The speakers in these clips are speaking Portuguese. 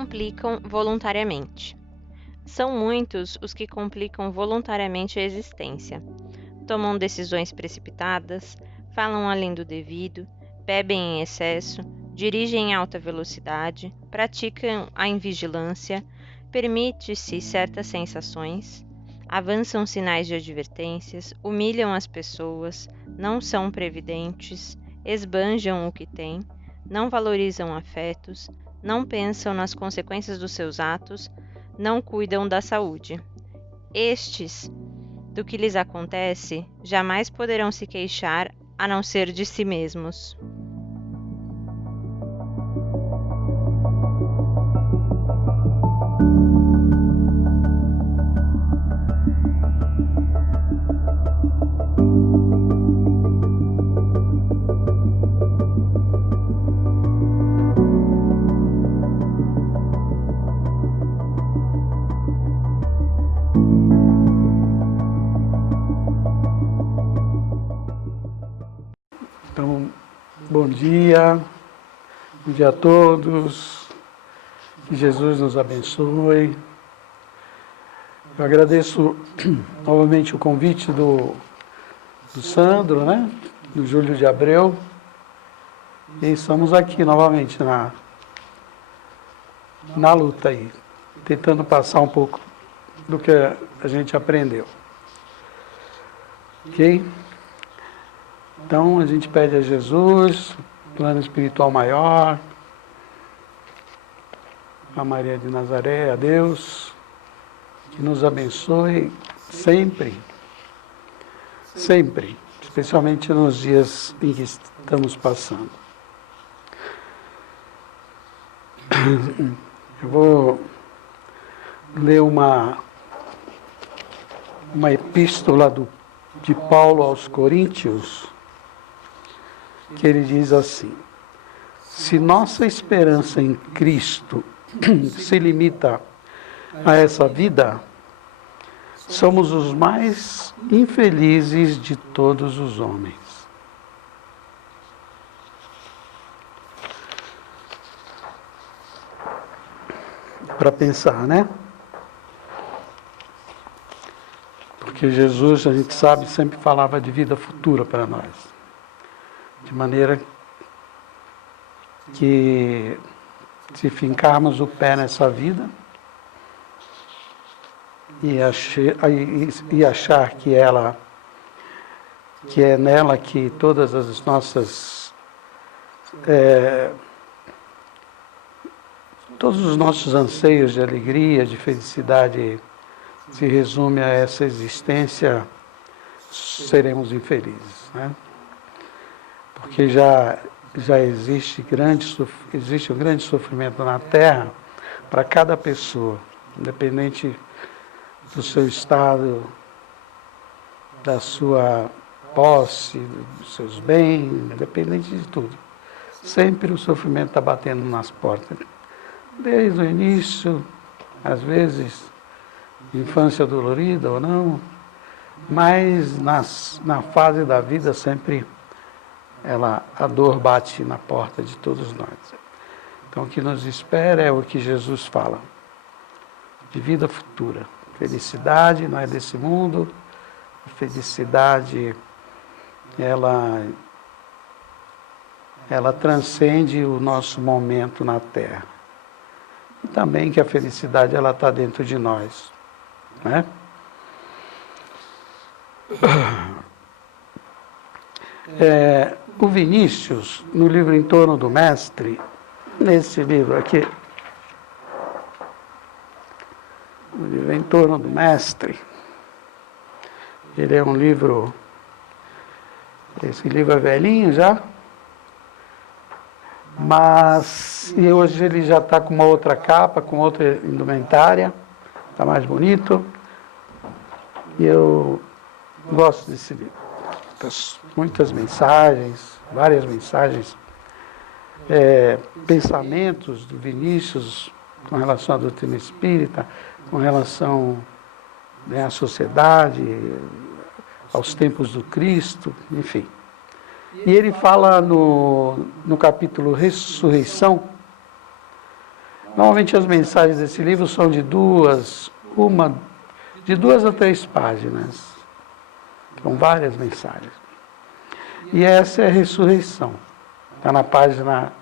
complicam voluntariamente. São muitos os que complicam voluntariamente a existência. Tomam decisões precipitadas, falam além do devido, bebem em excesso, dirigem em alta velocidade, praticam a invigilância, permite-se certas sensações, avançam sinais de advertências, humilham as pessoas, não são previdentes, esbanjam o que têm, não valorizam afetos, não pensam nas consequências dos seus atos, não cuidam da saúde. Estes, do que lhes acontece, jamais poderão se queixar a não ser de si mesmos. Então, bom dia a todos, que Jesus nos abençoe. Eu agradeço novamente o convite do Sandro, do Júlio de Abreu, e estamos aqui novamente na luta aí, tentando passar um pouco do que a gente aprendeu. Ok? Então, a gente pede a Jesus, plano espiritual maior, a Maria de Nazaré, a Deus, que nos abençoe sempre, sempre, especialmente nos dias em que estamos passando. Eu vou ler uma epístola de Paulo aos Coríntios, que ele diz assim: se nossa esperança em Cristo se limita a essa vida, somos os mais infelizes de todos os homens. Para pensar, Porque Jesus, a gente sabe, sempre falava de vida futura para nós. De maneira que, se fincarmos o pé nessa vida e achar que é nela que todas as nossas todos os nossos anseios de alegria, de felicidade se resume a essa existência, seremos infelizes, Porque já existe um grande sofrimento na Terra para cada pessoa, independente do seu estado, da sua posse, dos seus bens, independente de tudo. Sempre o sofrimento está batendo nas portas. Desde o início, às vezes, infância dolorida ou não, mas na fase da vida sempre a dor bate na porta de todos nós. Então, o que nos espera é o que Jesus fala, de vida futura. Felicidade não é desse mundo, a felicidade, ela transcende o nosso momento na Terra. E também que a felicidade, ela está dentro de nós, O Vinícius, no livro Em Torno do Mestre, nesse livro aqui, o livro Em Torno do Mestre, ele é um livro, esse livro é velhinho já, mas hoje ele já está com uma outra capa, com outra indumentária, está mais bonito, e eu gosto desse livro. Muitas mensagens, várias mensagens, pensamentos do Vinícius com relação à doutrina espírita, com relação à sociedade, aos tempos do Cristo, enfim. E ele fala no capítulo Ressurreição, Normalmente as mensagens desse livro são de duas a três páginas. São várias mensagens. E essa é a ressurreição. Está na página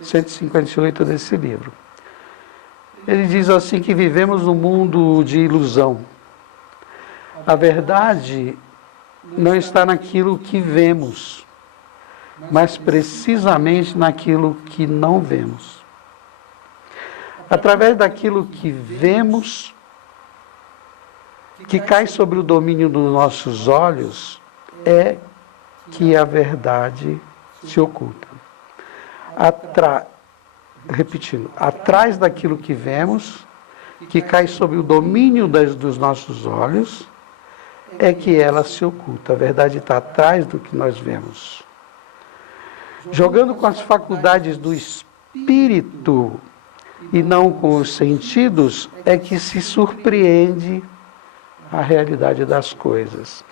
158 desse livro. Ele diz assim que vivemos num mundo de ilusão. A verdade não está naquilo que vemos, mas precisamente naquilo que não vemos. Através daquilo que vemos, que cai sobre o domínio dos nossos olhos, é que a verdade se oculta. Repetindo, atrás daquilo que vemos, que cai sob o domínio dos nossos olhos, é que ela se oculta. A verdade está atrás do que nós vemos. Jogando com as faculdades do espírito e não com os sentidos, é que se surpreende a realidade das coisas.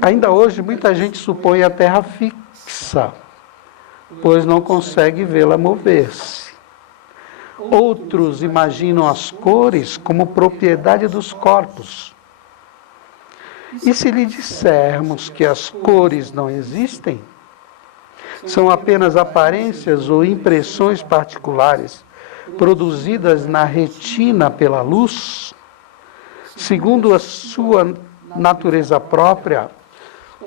Ainda hoje, muita gente supõe a Terra fixa, pois não consegue vê-la mover-se. Outros imaginam as cores como propriedade dos corpos. E se lhe dissermos que as cores não existem, são apenas aparências ou impressões particulares produzidas na retina pela luz, segundo a sua natureza própria,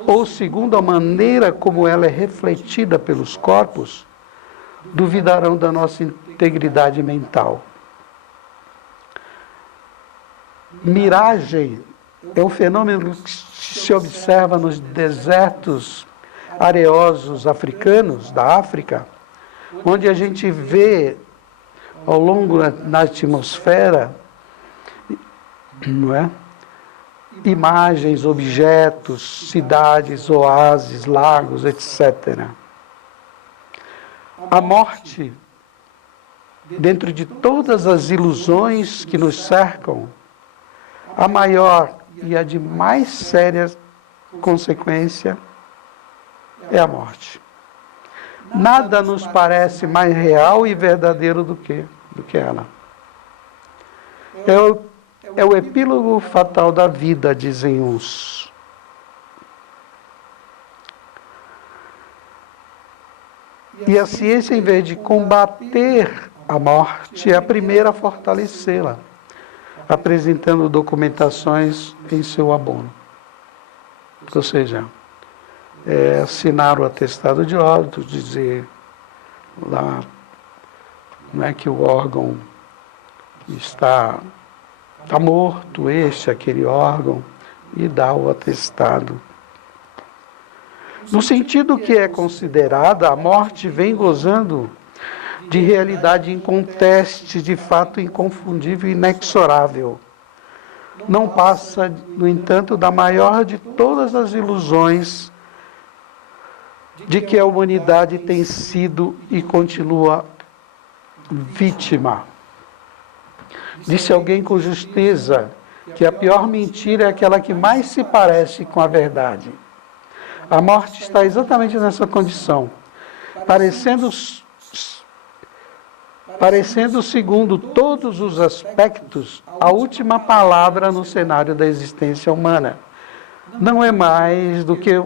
ou segundo a maneira como ela é refletida pelos corpos, duvidarão da nossa integridade mental. Miragem é um fenômeno que se observa nos desertos areosos africanos, da África, onde a gente vê ao longo na atmosfera, não é? Imagens, objetos, cidades, oásis, lagos, etc. A morte, dentro de todas as ilusões que nos cercam, a maior e a de mais séria consequência é a morte. Nada nos parece mais real e verdadeiro do que ela. É o epílogo fatal da vida, dizem uns. E a ciência, em vez de combater a morte, é a primeira a fortalecê-la, apresentando documentações em seu abono. Ou seja, assinar o atestado de óbito, dizer lá, não é que o órgão está morto, aquele órgão, e dá o atestado. No sentido que é considerada, a morte vem gozando de realidade inconteste, de fato inconfundível e inexorável. Não passa, no entanto, da maior de todas as ilusões de que a humanidade tem sido e continua vítima. Disse alguém com justeza que a pior mentira é aquela que mais se parece com a verdade. A morte está exatamente nessa condição, parecendo segundo todos os aspectos, a última palavra no cenário da existência humana. Não é mais do que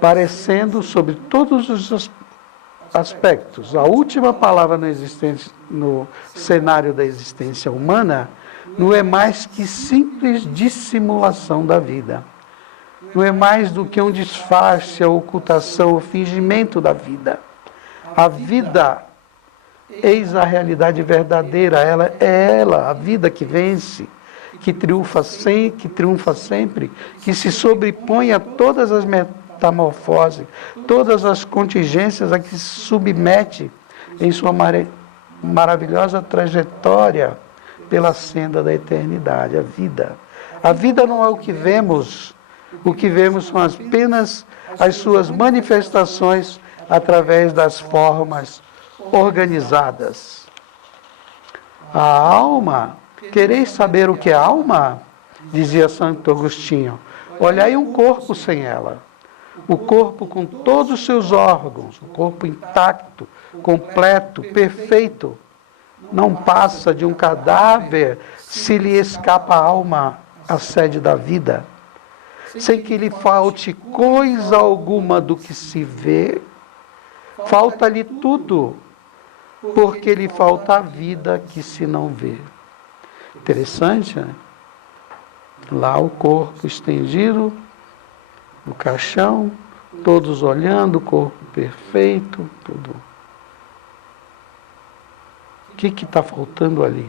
parecendo sobre todos os aspectos, a última palavra no cenário da existência humana, não é mais que simples dissimulação da vida. Não é mais do que um disfarce, a ocultação, o fingimento da vida. A vida, eis a realidade verdadeira, a vida que vence, que triunfa sempre, que se sobrepõe a todas as metamorfoses, todas as contingências a que se submete em sua maravilhosa trajetória pela senda da eternidade, a vida. A vida não é o que vemos são apenas as suas manifestações através das formas organizadas. A alma, quereis saber o que é alma? Dizia Santo Agostinho. Olhai um corpo sem ela. o corpo com todos os seus órgãos, o corpo intacto, completo, perfeito, não passa de um cadáver se lhe escapa a alma, a sede da vida, sem que lhe falte coisa alguma do que se vê, falta-lhe tudo, porque lhe falta a vida que se não vê. Interessante, né? Lá o corpo estendido, no caixão, todos olhando, o corpo perfeito, tudo. O que está faltando ali?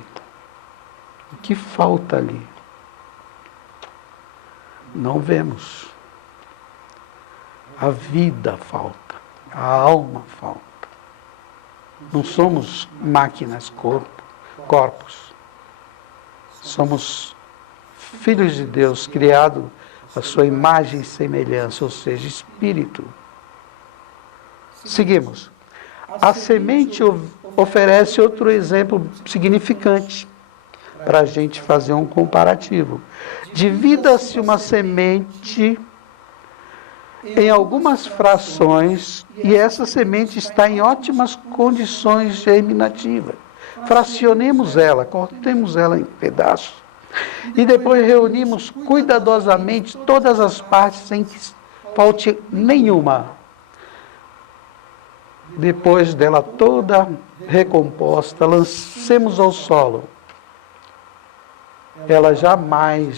O que falta ali? Não vemos. A vida falta, a alma falta. Não somos máquinas, corpos. Somos filhos de Deus, criados à sua imagem e semelhança, ou seja, espírito. Seguimos. A semente oferece outro exemplo significante para a gente fazer um comparativo. Divida-se uma semente em algumas frações e essa semente está em ótimas condições germinativas. Fracionemos ela, cortemos ela em pedaços e depois reunimos cuidadosamente todas as partes sem que falte nenhuma. Depois dela toda recomposta, lancemos ao solo. Ela jamais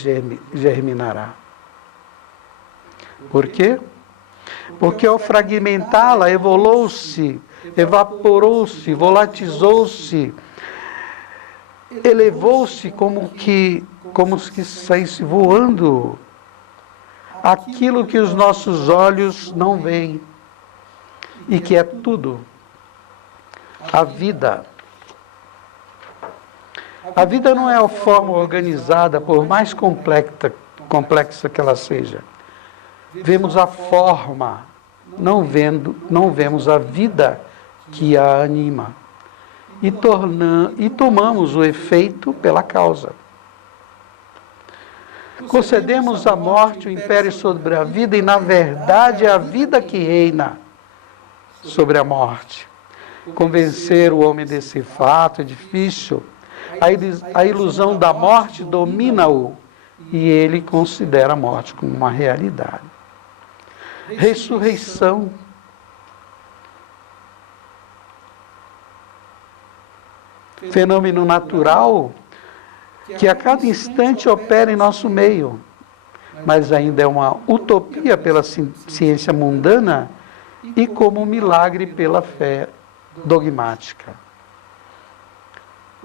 germinará. Por quê? Porque ao fragmentá-la, evoluiu-se, evaporou-se, volatilizou-se, elevou-se como se saísse voando aquilo que os nossos olhos não veem e que é tudo. A vida. A vida não é a forma organizada, por mais complexa que ela seja. Vemos a forma, não vemos a vida que a anima. E tomamos o efeito pela causa. Concedemos à morte o império sobre a vida e, na verdade, é a vida que reina sobre a morte. Convencer o homem desse fato é difícil. A ilusão da morte domina-o e ele considera a morte como uma realidade. Ressurreição. Fenômeno natural que a cada instante opera em nosso meio, mas ainda é uma utopia pela ciência mundana e como um milagre pela fé dogmática.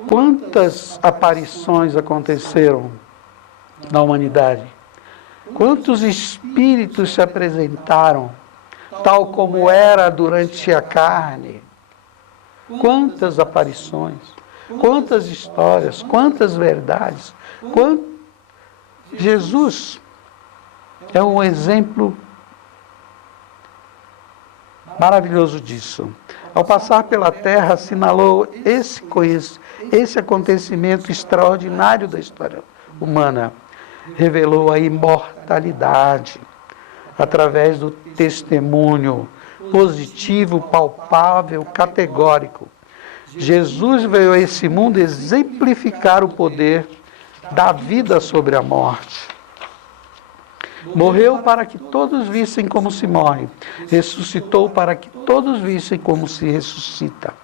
Quantas aparições aconteceram na humanidade? Quantos espíritos se apresentaram, tal como era durante a carne? Quantas aparições, quantas histórias, quantas verdades. Jesus é um exemplo maravilhoso disso. Ao passar pela terra, assinalou esse acontecimento extraordinário da história humana. Revelou a imortalidade através do testemunho positivo, palpável, categórico. Jesus veio a esse mundo exemplificar o poder da vida sobre a morte. Morreu para que todos vissem como se morre. Ressuscitou para que todos vissem como se ressuscita.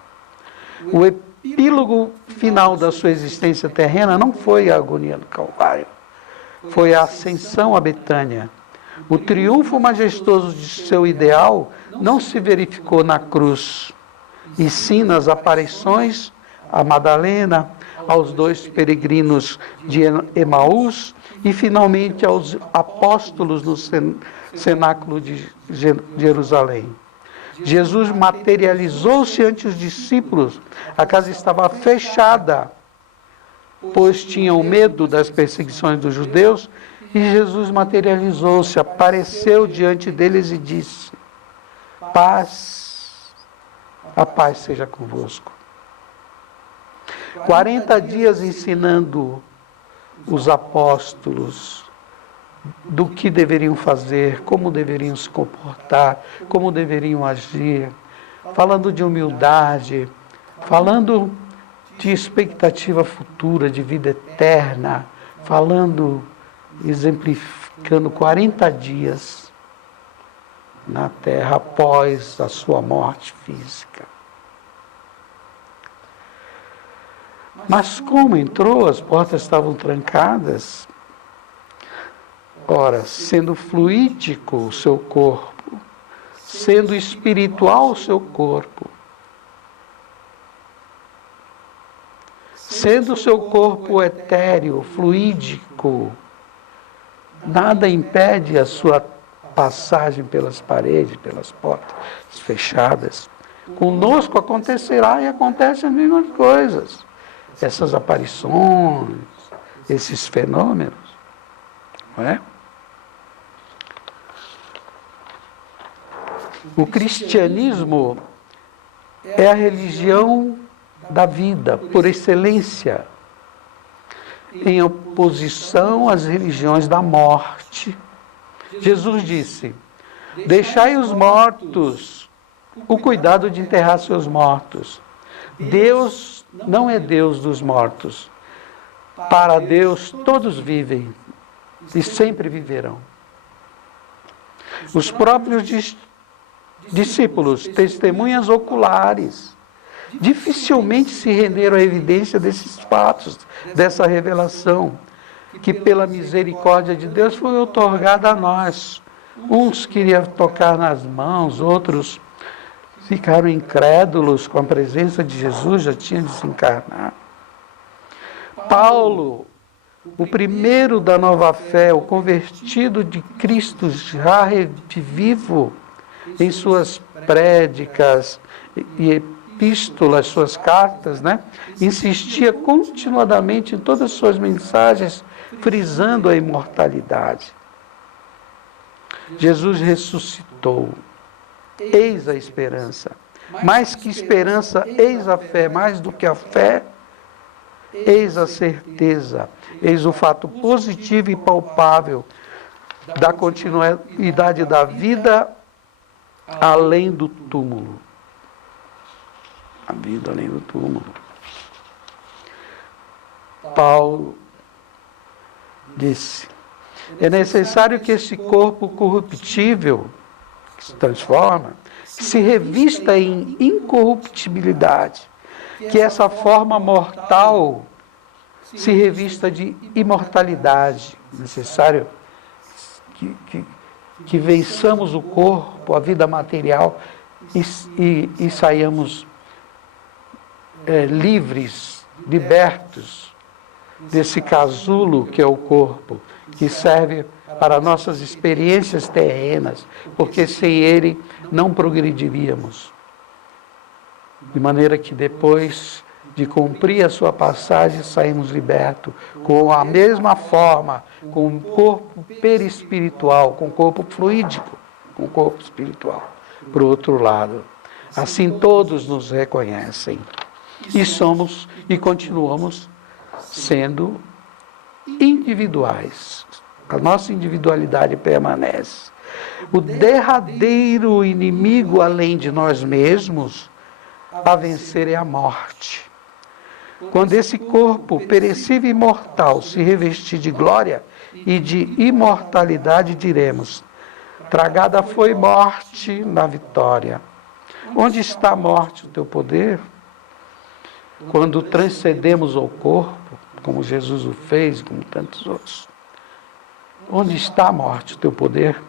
O epílogo final da sua existência terrena não foi a agonia do Calvário. Foi a ascensão a Betânia. O triunfo majestoso de seu ideal não se verificou na cruz, e sim nas aparições a Madalena, aos 2 peregrinos de Emaús e finalmente aos apóstolos no cenáculo de Jerusalém. Jesus materializou-se ante os discípulos. A casa estava fechada, pois tinham medo das perseguições dos judeus, e Jesus materializou-se, apareceu diante deles e disse: paz, a paz seja convosco. 40 dias ensinando os apóstolos do que deveriam fazer, como deveriam se comportar, como deveriam agir, falando de humildade, falando de expectativa futura, de vida eterna, falando, exemplificando 40 dias na terra após a sua morte física. Mas como entrou, as portas estavam trancadas. Ora, sendo fluídico o seu corpo, sendo espiritual o seu corpo, sendo o seu corpo etéreo, fluídico, nada impede a sua passagem pelas paredes, pelas portas fechadas. Conosco acontecerá e acontecem as mesmas coisas. Essas aparições, esses fenômenos, não é? O cristianismo é a religião da vida, por excelência, em oposição às religiões da morte. Jesus disse: deixai os mortos o cuidado de enterrar seus mortos. Deus não é Deus dos mortos. Para Deus todos vivem e sempre viverão. Os próprios discípulos, testemunhas oculares, dificilmente se renderam à evidência desses fatos, dessa revelação, que pela misericórdia de Deus foi otorgada a nós. Uns queriam tocar nas mãos, outros ficaram incrédulos com a presença de Jesus, já tinha desencarnado. Paulo, o primeiro da nova fé, o convertido de Cristo já vivo, em suas prédicas e epístolas, suas cartas, insistia continuadamente em todas as suas mensagens, frisando a imortalidade. Jesus ressuscitou. Eis a esperança. Mais que esperança, eis a fé. Mais do que a fé, eis a certeza. Eis o fato positivo e palpável da continuidade da vida além do túmulo. A vida além do túmulo. Paulo disse: é necessário que esse corpo corruptível, que se transforma, se revista em incorruptibilidade, que essa forma mortal se revista de imortalidade. É necessário que vençamos o corpo, a vida material, e saiamos livres, libertos desse casulo que é o corpo, que serve para nossas experiências terrenas, porque sem ele não progrediríamos. De maneira que depois de cumprir a sua passagem, saímos libertos, com a mesma forma, com o corpo perispiritual, com o corpo fluídico, com o corpo espiritual, para o outro lado. Assim todos nos reconhecem. E somos e continuamos sendo individuais. A nossa individualidade permanece. O derradeiro inimigo, além de nós mesmos, a vencer é a morte. Quando esse corpo perecível e mortal se revestir de glória e de imortalidade, diremos: tragada foi morte na vitória. Onde está a morte, o teu poder? Quando transcendemos ao corpo, como Jesus o fez, como tantos outros. Onde está a morte, o teu poder?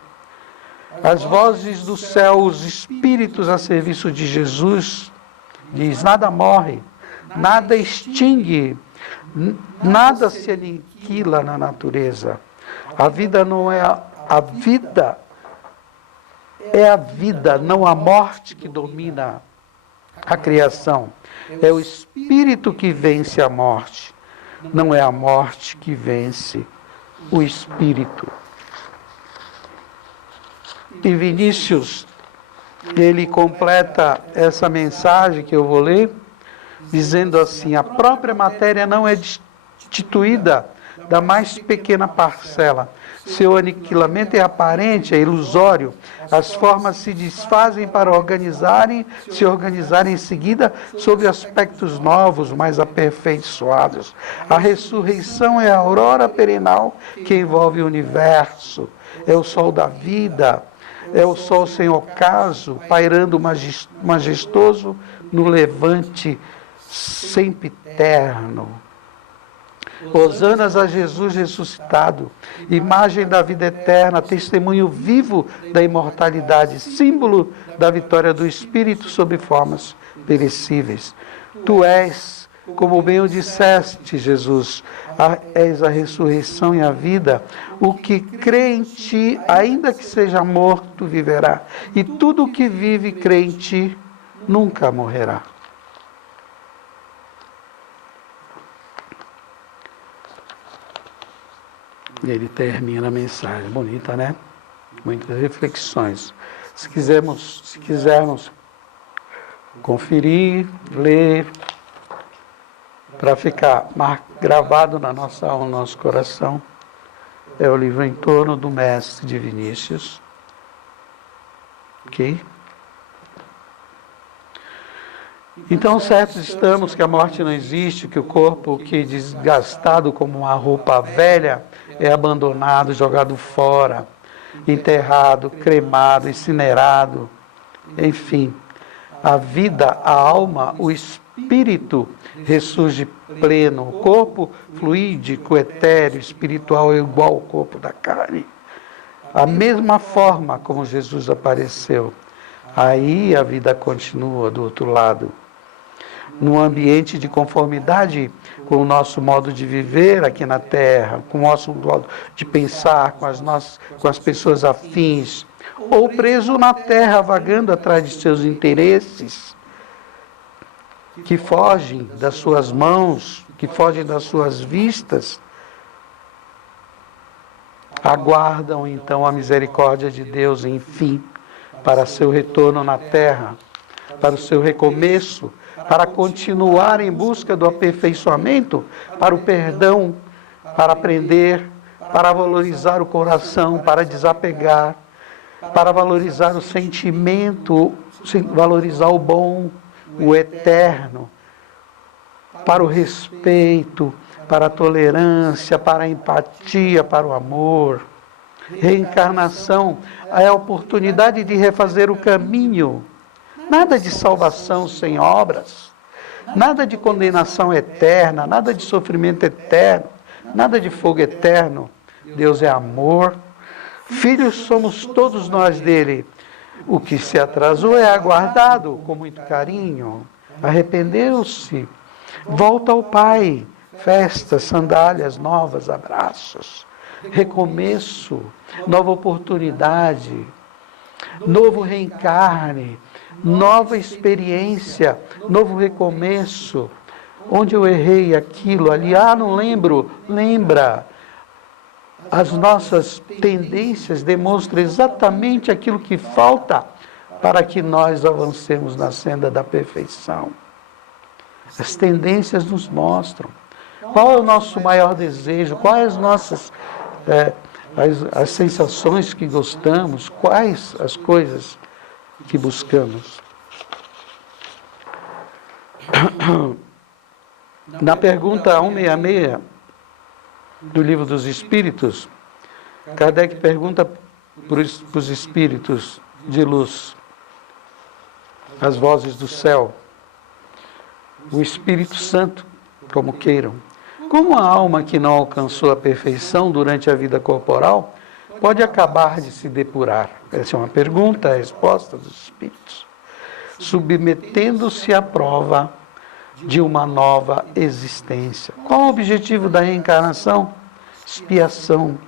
As vozes do céu, os espíritos a serviço de Jesus, diz: nada morre, nada extingue, nada se aniquila na natureza. A vida não é a vida, é a vida, não a morte que domina a criação. É o espírito que vence a morte, não é a morte que vence o espírito. E Vinícius, ele completa essa mensagem que eu vou ler, dizendo assim: a própria matéria não é destituída da mais pequena parcela. Seu aniquilamento é aparente, é ilusório. As formas se desfazem para se organizarem em seguida sob aspectos novos, mais aperfeiçoados. A ressurreição é a aurora perenal que envolve o universo. É o sol da vida, é o sol sem ocaso, pairando majestoso no levante sempiterno. Hosanas a Jesus ressuscitado, imagem da vida eterna, testemunho vivo da imortalidade, símbolo da vitória do Espírito sobre formas perecíveis. Tu és, como bem o disseste, Jesus, és a ressurreição e a vida. O que crê em ti, ainda que seja morto, viverá. E tudo o que vive e crê em ti, nunca morrerá. E ele termina a mensagem. Bonita, né? Muitas reflexões. Se quisermos conferir, ler, para ficar gravado na nossa alma, no nosso coração, é o livro Em Torno do Mestre de Vinícius. Ok? Então, certos estamos que a morte não existe, que o corpo que desgastado como uma roupa velha é abandonado, jogado fora, enterrado, cremado, incinerado, enfim. A vida, a alma, o espírito ressurge pleno. O corpo fluídico, etéreo, espiritual é igual ao corpo da carne. A mesma forma como Jesus apareceu. Aí a vida continua do outro lado. Num ambiente de conformidade com o nosso modo de viver aqui na Terra, com o nosso modo de pensar, com as pessoas afins, ou preso na Terra, vagando atrás de seus interesses, que fogem das suas mãos, que fogem das suas vistas, aguardam então a misericórdia de Deus, enfim, para seu retorno na Terra, para o seu recomeço, para continuar em busca do aperfeiçoamento, para o perdão, para aprender, para valorizar o coração, para desapegar, para valorizar o sentimento, valorizar o bom, o eterno, para o respeito, para a tolerância, para a empatia, para o amor. Reencarnação é a oportunidade de refazer o caminho. Nada de salvação sem obras, nada de condenação eterna, nada de sofrimento eterno, nada de fogo eterno. Deus é amor. Filhos somos todos nós dele. O que se atrasou é aguardado com muito carinho. Arrependeu-se. Volta ao Pai. Festas, sandálias novas, abraços. Recomeço, nova oportunidade, novo reencarne, nova experiência, novo recomeço. Onde eu errei aquilo ali, não lembro, lembra. As nossas tendências demonstram exatamente aquilo que falta para que nós avancemos na senda da perfeição. As tendências nos mostram. Qual é o nosso maior desejo? Quais as nossas as sensações que gostamos? Quais as coisas que buscamos? Na pergunta 166 do Livro dos Espíritos, Kardec pergunta para os espíritos de luz, as vozes do céu, o Espírito Santo, como queiram, como a alma que não alcançou a perfeição durante a vida corporal pode acabar de se depurar? Essa é uma pergunta, a resposta dos espíritos. Submetendo-se à prova de uma nova existência. Qual o objetivo da reencarnação? Expiação,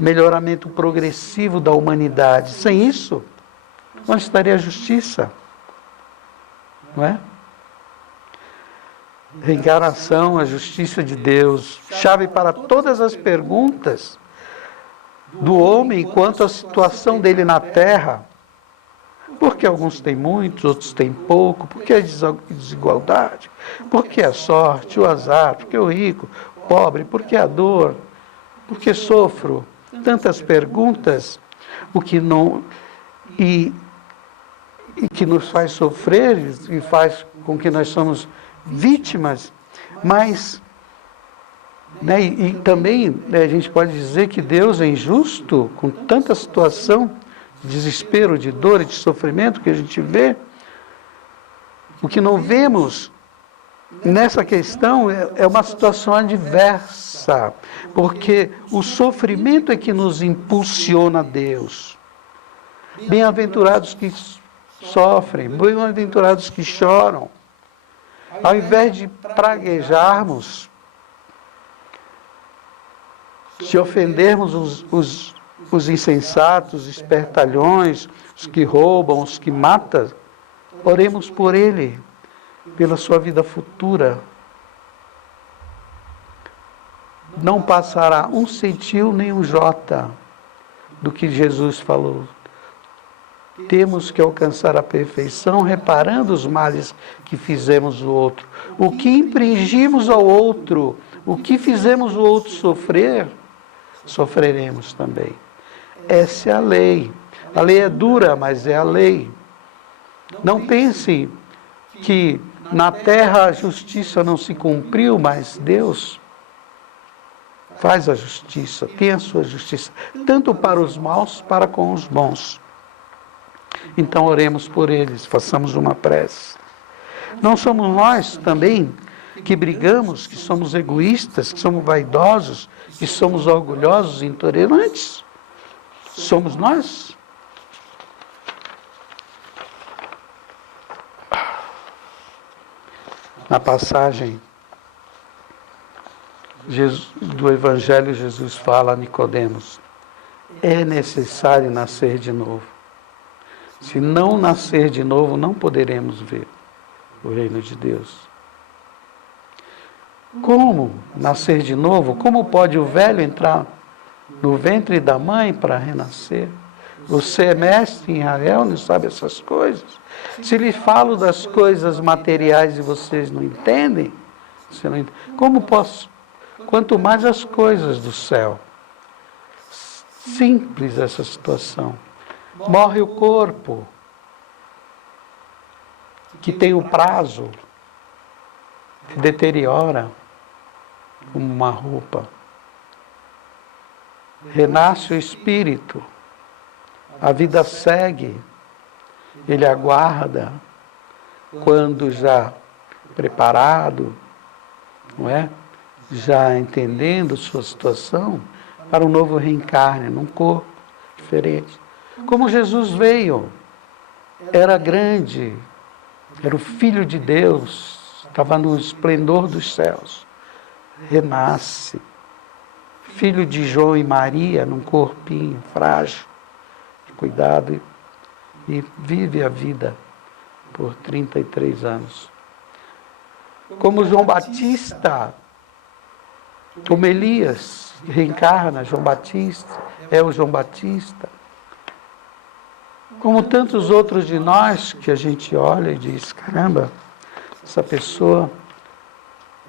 melhoramento progressivo da humanidade. Sem isso, onde estaria a justiça? Não é? Reencarnação, a justiça de Deus, chave para todas as perguntas do homem quanto à situação dele na Terra. Porque alguns têm muitos, outros têm pouco. Porque a desigualdade? Porque a sorte, o azar? Porque o rico? pobre? Por que a dor? Por que sofro? Tantas perguntas, o que não e que nos faz sofrer e faz com que nós somos vítimas, mas e também a gente pode dizer que Deus é injusto com tanta situação de desespero, de dor e de sofrimento que a gente vê. O que não vemos nessa questão é uma situação adversa, porque o sofrimento é que nos impulsiona a Deus. Bem-aventurados que sofrem, bem-aventurados que choram. Ao invés de praguejarmos, de ofendermos os insensatos, os espertalhões, os que roubam, os que matam, oremos por ele, pela sua vida futura. Não passará um centil nem um jota do que Jesus falou. Temos que alcançar a perfeição reparando os males que fizemos ao outro. O que infringimos ao outro, o que fizemos o outro sofrer, sofreremos também. Essa é a lei. A lei é dura, mas é a lei. Não pense que na terra a justiça não se cumpriu, mas Deus faz a justiça, tem a sua justiça, tanto para os maus, para com os bons. Então oremos por eles, façamos uma prece. Não somos nós também que brigamos, que somos egoístas, que somos vaidosos, que somos orgulhosos e intolerantes? Somos nós? Na passagem do Evangelho, Jesus fala a Nicodemos: é necessário nascer de novo. Se não nascer de novo, não poderemos ver o reino de Deus. Como nascer de novo? Como pode o velho entrar no ventre da mãe para renascer? Você é mestre em Israel, não sabe essas coisas? Se lhe falo das coisas materiais e vocês não entendem, você não entende. Como posso? Quanto mais as coisas do céu. Simples essa situação. Morre o corpo, que tem o prazo, se deteriora como uma roupa. Renasce o espírito, a vida segue, ele aguarda, quando já preparado, não é? Já entendendo sua situação, para um novo reencarne, num corpo diferente. Como Jesus veio, era grande, era o Filho de Deus, estava no esplendor dos céus. Renasce, filho de João e Maria, num corpinho frágil, de cuidado, e vive a vida por 33 anos. Como João Batista, como Elias, reencarna, João Batista, é o João Batista. Como tantos outros de nós que a gente olha e diz: caramba, essa pessoa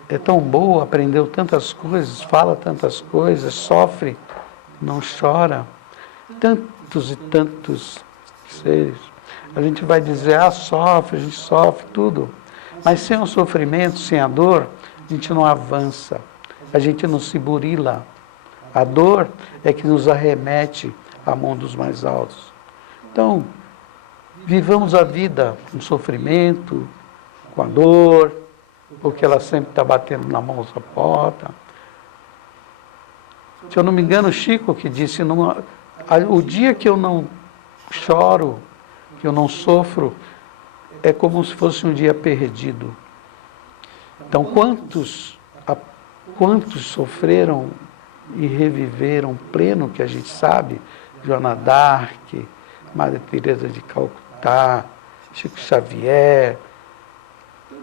é tão boa, aprendeu tantas coisas, fala tantas coisas, sofre, não chora. Tantos e tantos seres. A gente vai dizer: sofre, a gente sofre tudo. Mas sem o sofrimento, sem a dor, a gente não avança, a gente não se burila. A dor é que nos arremete a mundos mais altos. Então, vivamos a vida com sofrimento, com a dor, porque ela sempre está batendo na mão da porta. Se eu não me engano, Chico que disse: o dia que eu não choro, que eu não sofro, é como se fosse um dia perdido. Então, quantos sofreram e reviveram pleno, que a gente sabe, Joana d'Arc, Madre Teresa de Calcutá, Chico Xavier,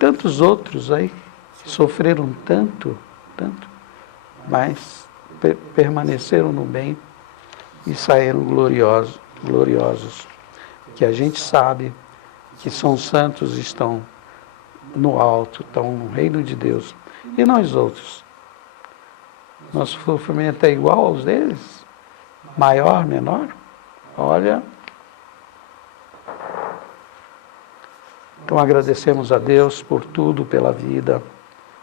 tantos outros aí que sofreram tanto, mas permaneceram no bem e saíram gloriosos, que a gente sabe que são santos, estão no alto, estão no reino de Deus. E nós outros, Nosso sofrimento é igual aos deles? Maior, menor? Olha. Então agradecemos a Deus por tudo, pela vida,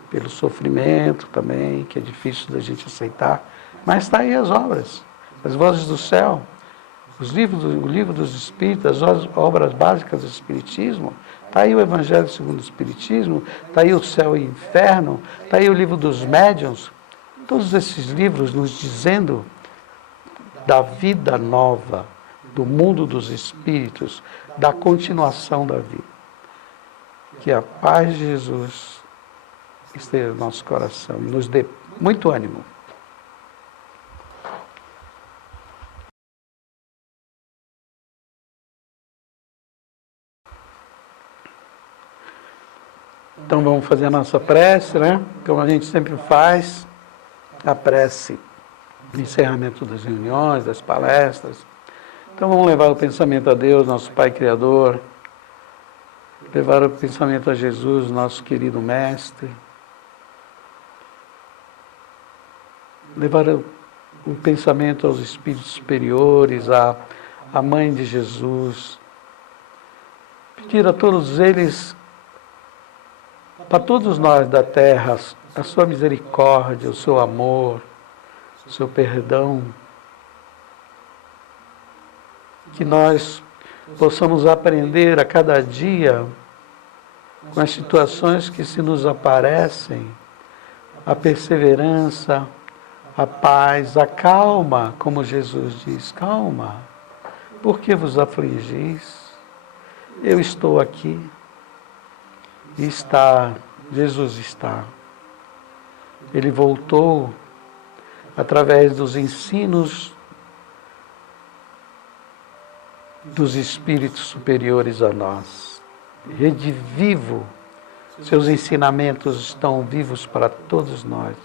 pelo sofrimento também, que é difícil da gente aceitar. Mas está aí as obras, as vozes do céu, o livro dos Espíritos, as obras básicas do Espiritismo. Está aí o Evangelho segundo o Espiritismo, está aí o Céu e o Inferno, está aí o livro dos Médiuns. Todos esses livros nos dizendo da vida nova, do mundo dos espíritos, da continuação da vida. Que a paz de Jesus esteja no nosso coração e nos dê muito ânimo. Então vamos fazer a nossa prece, né? Como a gente sempre faz, a prece de encerramento das reuniões, das palestras. Então vamos levar o pensamento a Deus, nosso Pai Criador, levar o pensamento a Jesus, nosso querido Mestre, levar o pensamento aos Espíritos superiores, à Mãe de Jesus, pedir a todos eles, para todos nós da terra, a sua misericórdia, o seu amor, o seu perdão, que nós possamos aprender a cada dia com as situações que se nos aparecem, a perseverança, a paz, a calma, como Jesus diz, calma, por que vos afligis? Eu estou aqui. E Jesus está. Ele voltou através dos ensinos dos espíritos superiores a nós. Redivivo, seus ensinamentos estão vivos para todos nós.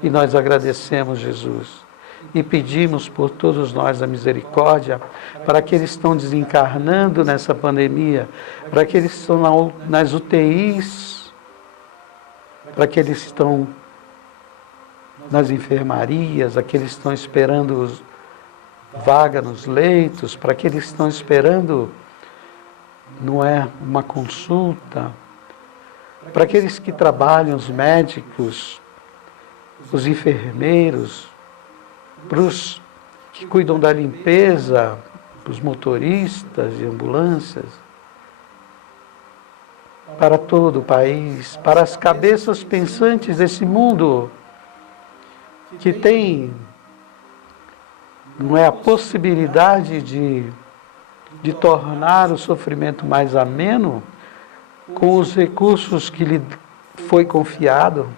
E nós agradecemos, Jesus, e pedimos por todos nós a misericórdia para aqueles que estão desencarnando nessa pandemia, para aqueles que estão nas UTIs, para aqueles que estão nas enfermarias, aqueles que estão esperando vaga nos leitos, para aqueles que estão esperando, não é, uma consulta, para aqueles que trabalham, os médicos, os enfermeiros, para os que cuidam da limpeza, para os motoristas de ambulâncias, para todo o país, para as cabeças pensantes desse mundo, que tem, não é, a possibilidade de tornar o sofrimento mais ameno com os recursos que lhe foi confiado.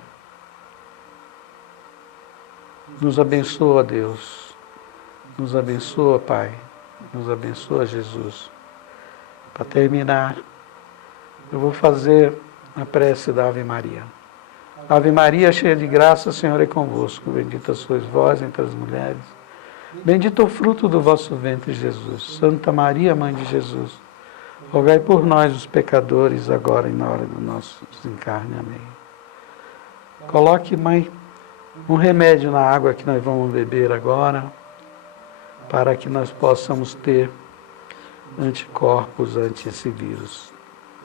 Nos abençoa, Deus. Nos abençoa, Pai. Nos abençoa, Jesus. Para terminar, eu vou fazer a prece da Ave Maria. Ave Maria, cheia de graça, o Senhor é convosco. Bendita sois vós entre as mulheres. Bendito o fruto do vosso ventre, Jesus. Santa Maria, Mãe de Jesus, rogai por nós, os pecadores, agora e na hora do nosso desencarne. Amém. Coloque, Mãe, um remédio na água que nós vamos beber agora, para que nós possamos ter anticorpos ante esse vírus.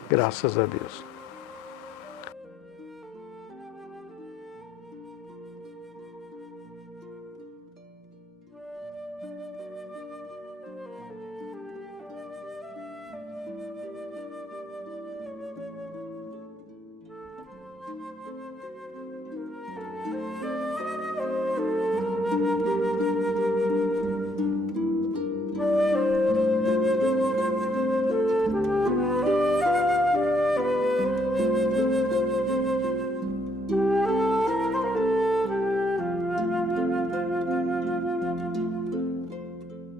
Graças a Deus.